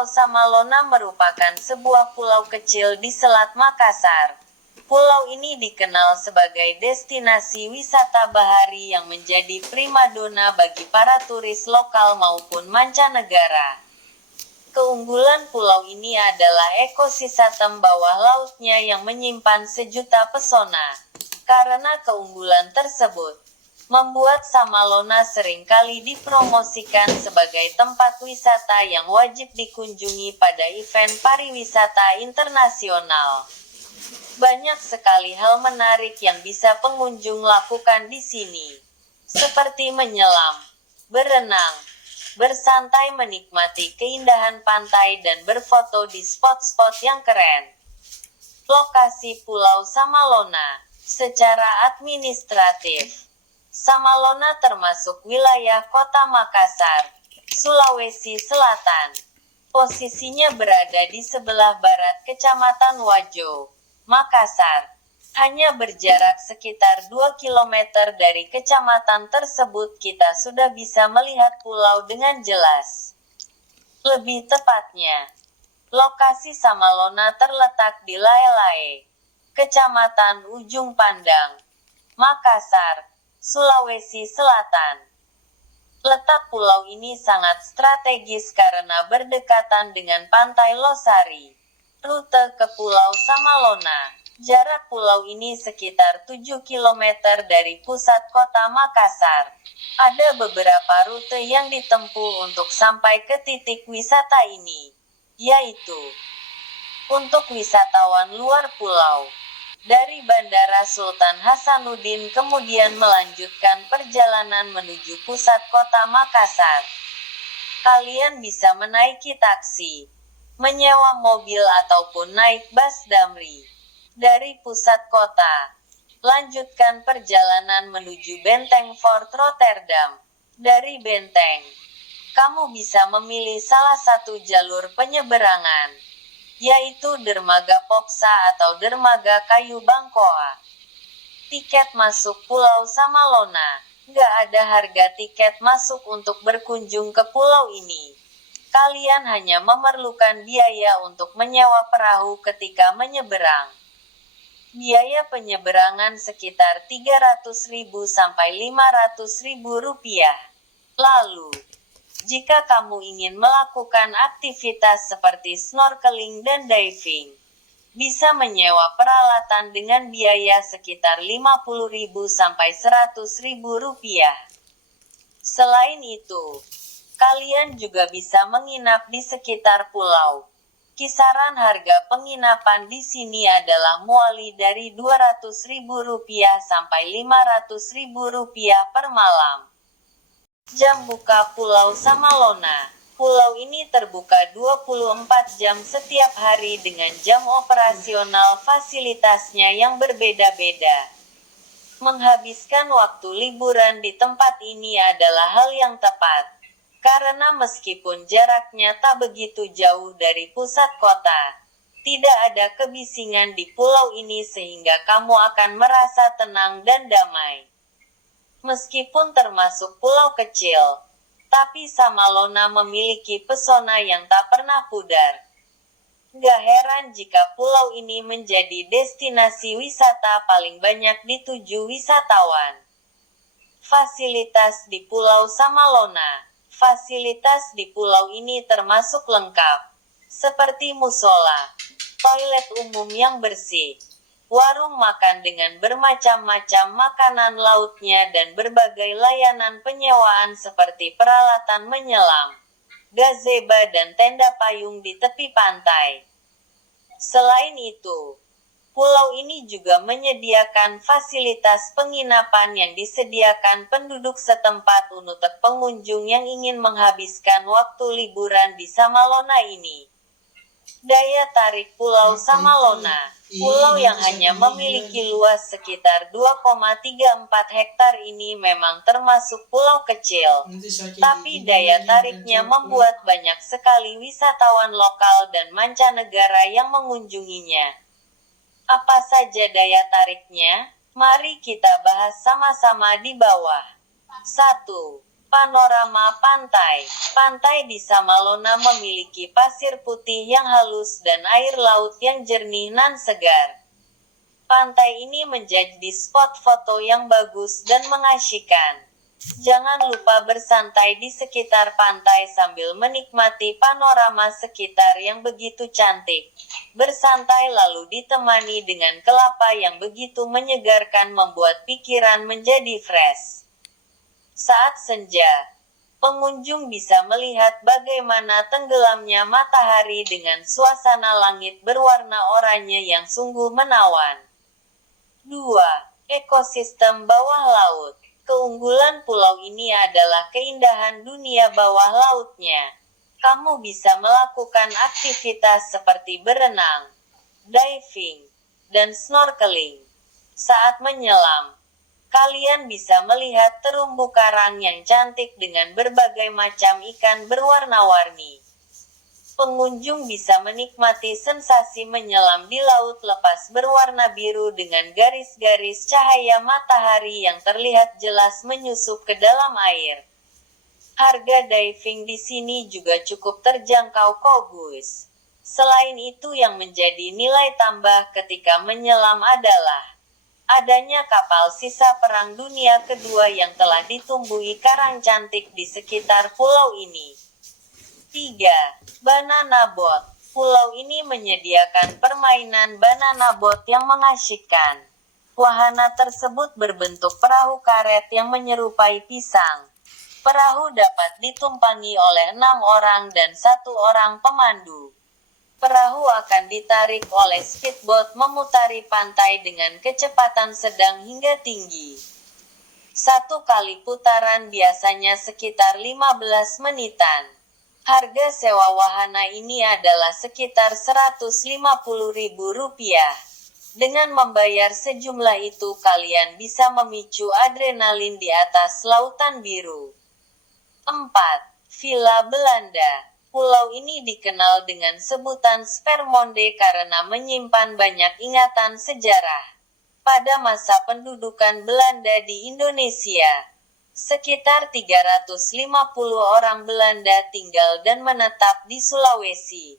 Pulau Samalona merupakan sebuah pulau kecil di Selat Makassar. Pulau ini dikenal sebagai destinasi wisata bahari yang menjadi primadona bagi para turis lokal maupun mancanegara. Keunggulan pulau ini adalah ekosistem bawah lautnya yang menyimpan sejuta pesona. Karena keunggulan tersebut, membuat Samalona seringkali dipromosikan sebagai tempat wisata yang wajib dikunjungi pada event pariwisata internasional. Banyak sekali hal menarik yang bisa pengunjung lakukan di sini, seperti menyelam, berenang, bersantai menikmati keindahan pantai dan berfoto di spot-spot yang keren. Lokasi Pulau Samalona. Secara administratif, Samalona termasuk wilayah Kota Makassar, Sulawesi Selatan. Posisinya berada di sebelah barat Kecamatan Wajo, Makassar. Hanya berjarak sekitar 2 km dari kecamatan tersebut kita sudah bisa melihat pulau dengan jelas. Lebih tepatnya, lokasi Samalona terletak di Lae-Lae, Kecamatan Ujung Pandang, Makassar, Sulawesi Selatan. Letak pulau ini sangat strategis karena berdekatan dengan Pantai Losari. Rute ke Pulau Samalona. Jarak pulau ini sekitar 7 km dari pusat kota Makassar. Ada beberapa rute yang ditempuh untuk sampai ke titik wisata ini, yaitu untuk wisatawan luar pulau, dari Bandara Sultan Hasanuddin kemudian melanjutkan perjalanan menuju pusat kota Makassar. Kalian bisa menaiki taksi, menyewa mobil ataupun naik bus damri. Dari pusat kota, lanjutkan perjalanan menuju Benteng Fort Rotterdam. Dari Benteng, kamu bisa memilih salah satu jalur penyeberangan, yaitu Dermaga Poksa atau Dermaga Kayu Bangkoa. Tiket masuk Pulau Samalona. Nggak ada harga tiket masuk untuk berkunjung ke pulau ini. Kalian hanya memerlukan biaya untuk menyewa perahu ketika menyeberang. Biaya penyeberangan sekitar 300.000 sampai 500.000 rupiah. Lalu, jika kamu ingin melakukan aktivitas seperti snorkeling dan diving, bisa menyewa peralatan dengan biaya sekitar 50.000 sampai 100.000 rupiah. Selain itu, kalian juga bisa menginap di sekitar pulau. Kisaran harga penginapan di sini adalah mulai dari 200.000 rupiah sampai 500.000 rupiah per malam. Jam buka Pulau Samalona. Pulau ini terbuka 24 jam setiap hari dengan jam operasional fasilitasnya yang berbeda-beda. Menghabiskan waktu liburan di tempat ini adalah hal yang tepat. Karena meskipun jaraknya tak begitu jauh dari pusat kota, tidak ada kebisingan di pulau ini sehingga kamu akan merasa tenang dan damai. Meskipun termasuk pulau kecil, tapi Samalona memiliki pesona yang tak pernah pudar. Gak heran jika pulau ini menjadi destinasi wisata paling banyak dituju wisatawan. Fasilitas di Pulau Samalona. Fasilitas di pulau ini termasuk lengkap, seperti musola, toilet umum yang bersih, warung makan dengan bermacam-macam makanan lautnya dan berbagai layanan penyewaan seperti peralatan menyelam, gazebo dan tenda payung di tepi pantai. Selain itu, pulau ini juga menyediakan fasilitas penginapan yang disediakan penduduk setempat untuk pengunjung yang ingin menghabiskan waktu liburan di Samalona ini. Daya tarik Pulau Samalona. Pulau yang hanya memiliki luas sekitar 2,34 hektar ini memang termasuk pulau kecil, tapi daya tariknya membuat banyak sekali wisatawan lokal dan mancanegara yang mengunjunginya. Apa saja daya tariknya? Mari kita bahas sama-sama di bawah. 1. Panorama pantai. Pantai di Samalona memiliki pasir putih yang halus dan air laut yang jernih nan segar. Pantai ini menjadi spot foto yang bagus dan mengasyikkan. Jangan lupa bersantai di sekitar pantai sambil menikmati panorama sekitar yang begitu cantik. Bersantai lalu ditemani dengan kelapa yang begitu menyegarkan membuat pikiran menjadi fresh. Saat senja, pengunjung bisa melihat bagaimana tenggelamnya matahari dengan suasana langit berwarna oranye yang sungguh menawan. 2. Ekosistem bawah laut. Keunggulan pulau ini adalah keindahan dunia bawah lautnya. Kamu bisa melakukan aktivitas seperti berenang, diving, dan snorkeling. Saat menyelam, kalian bisa melihat terumbu karang yang cantik dengan berbagai macam ikan berwarna-warni. Pengunjung bisa menikmati sensasi menyelam di laut lepas berwarna biru dengan garis-garis cahaya matahari yang terlihat jelas menyusup ke dalam air. Harga diving di sini juga cukup terjangkau kok, Gus. Selain itu yang menjadi nilai tambah ketika menyelam adalah adanya kapal sisa Perang Dunia Kedua yang telah ditumbuhi karang cantik di sekitar pulau ini. 3. Banana boat. Pulau ini menyediakan permainan banana boat yang mengasyikkan. Wahana tersebut berbentuk perahu karet yang menyerupai pisang. Perahu dapat ditumpangi oleh 6 orang dan 1 orang pemandu. Perahu akan ditarik oleh speedboat memutari pantai dengan kecepatan sedang hingga tinggi. Satu kali putaran biasanya sekitar 15 menitan. Harga sewa wahana ini adalah sekitar Rp150.000. Dengan membayar sejumlah itu kalian bisa memicu adrenalin di atas lautan biru. 4. Villa Belanda. Pulau ini dikenal dengan sebutan Spermonde karena menyimpan banyak ingatan sejarah. Pada masa pendudukan Belanda di Indonesia, sekitar 350 orang Belanda tinggal dan menetap di Sulawesi.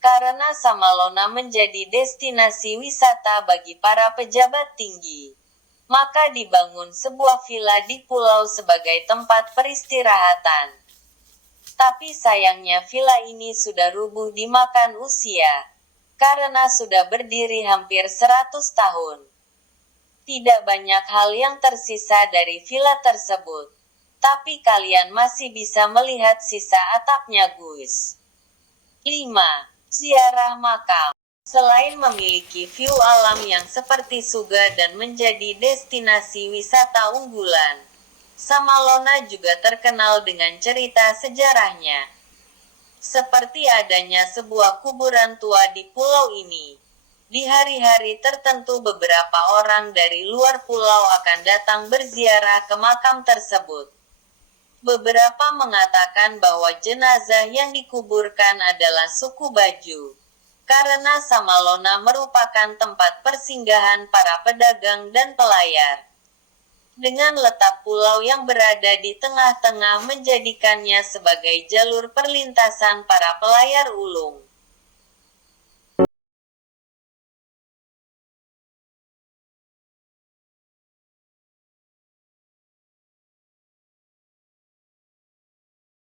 Karena Samalona menjadi destinasi wisata bagi para pejabat tinggi, maka dibangun sebuah villa di pulau sebagai tempat peristirahatan. Tapi sayangnya villa ini sudah rubuh dimakan usia, karena sudah berdiri hampir 100 tahun. Tidak banyak hal yang tersisa dari villa tersebut, tapi kalian masih bisa melihat sisa atapnya, Gus. 5. Ziarah makam. Selain memiliki view alam yang seperti surga dan menjadi destinasi wisata unggulan, Samalona juga terkenal dengan cerita sejarahnya. Seperti adanya sebuah kuburan tua di pulau ini. Di hari-hari tertentu beberapa orang dari luar pulau akan datang berziarah ke makam tersebut. Beberapa mengatakan bahwa jenazah yang dikuburkan adalah suku Baju. Karena Samalona merupakan tempat persinggahan para pedagang dan pelayar. Dengan letak pulau yang berada di tengah-tengah menjadikannya sebagai jalur perlintasan para pelayar ulung.